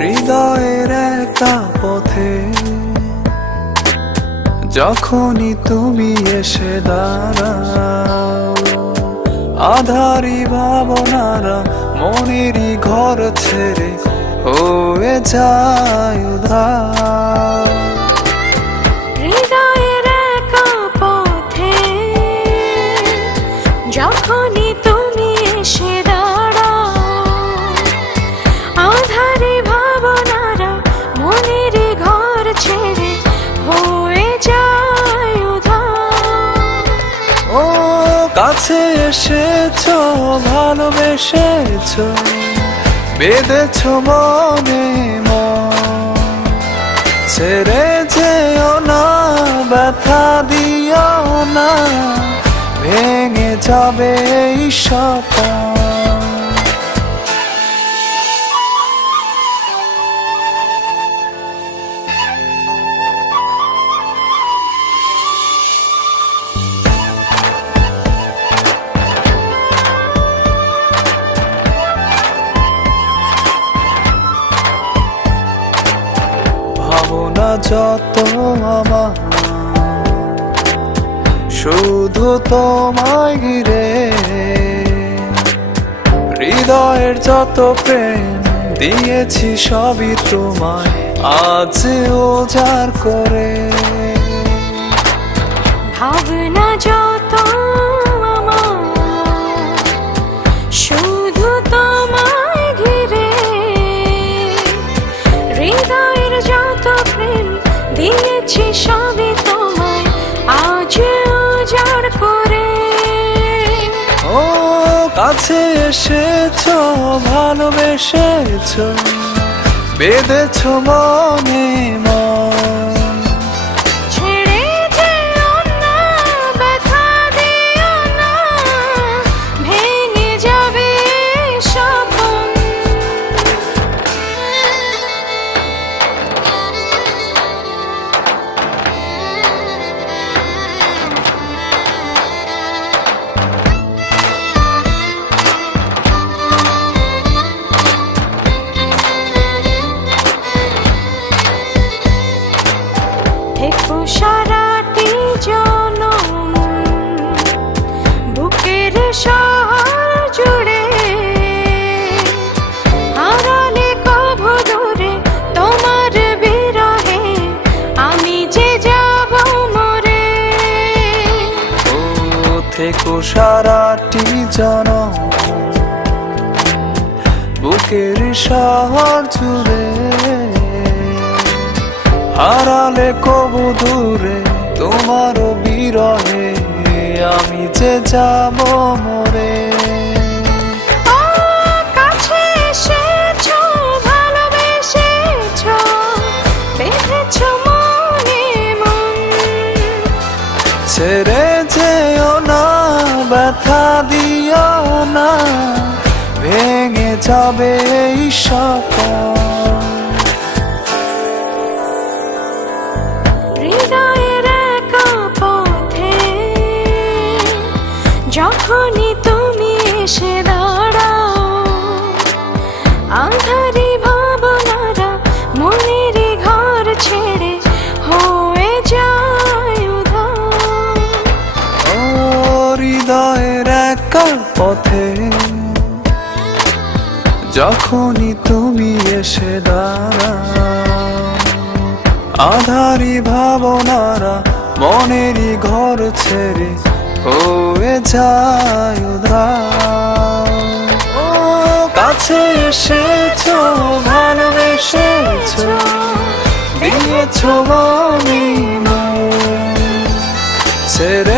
হৃদয়ের একা পথে যখনই তুমি এসে দাঁড়াও, আধারি ভাবনারা মনেরই ঘর ছেড়ে হয়ে যায় উধার। হৃদয়ের একা পথে যখনই তুমি এসে দাঁড়াও, আধারে ভাবনারা মনের ঘর ছেড়ে হয়ে যায় উধার। ও কাছে এসেছো, ভালোবেসেছো, বেঁধেছো মনে মন, ছেড়ে যেও না, ব্যথা দিও না, ভেঙে যাবে এই স্বপ্ন। ভাবনা যত আমার শুধু তোমায় ঘিরে, হৃদয়ের যত প্রেম দিয়েছি সবই তোমায় আজ উজাড় করে। ভাবনা যত আমার শুধু তোমায় ঘিরে, হৃদয়ের যত প্রেম দিয়েছি সবই তোমায় আজ উজাড় করে। ও কাছে এসেছো, ভালোবেসেছো, বেঁধেছো মনে মন, ছেড়ে যেও না, ব্যথা দিও না, ভেঙে যাবে স্বপ্ন। থেকো সারাটি জনম বুকের শহর জুড়ে, হারালে কভু দূরে তোমার বিরহে আমি যে যাব মরে। ও থেকো সারাটি জনম বুকের শহর জুড়ে, হারালে কবু দূরে তোমার বিরহে আমি যে যাব মরে। ও কাছে এসেছো, ভালোবেসেছো, বেঁধেছো মনে মন, ছেড়ে যেও না, ব্যথা দিও না, ভেঙে যাবে এই স্বপ্ন। হৃদয়ের একা পথে যখনই তুমি এসে দাঁড়াও, আধারি ভাবনারা মনের ঘর ছেড়ে হয়ে যায় উধার। ও হৃদয়ের একা পথে যখনই তুমি এসে দাঁড়াও, আধারি ভাবনারা মনেরই ঘর ছেড়ে হয়ে যায় উধার। ও কাছে এসেছো, ভালোবেসেছো, দিয়েছো মনে মন, ছেড়ে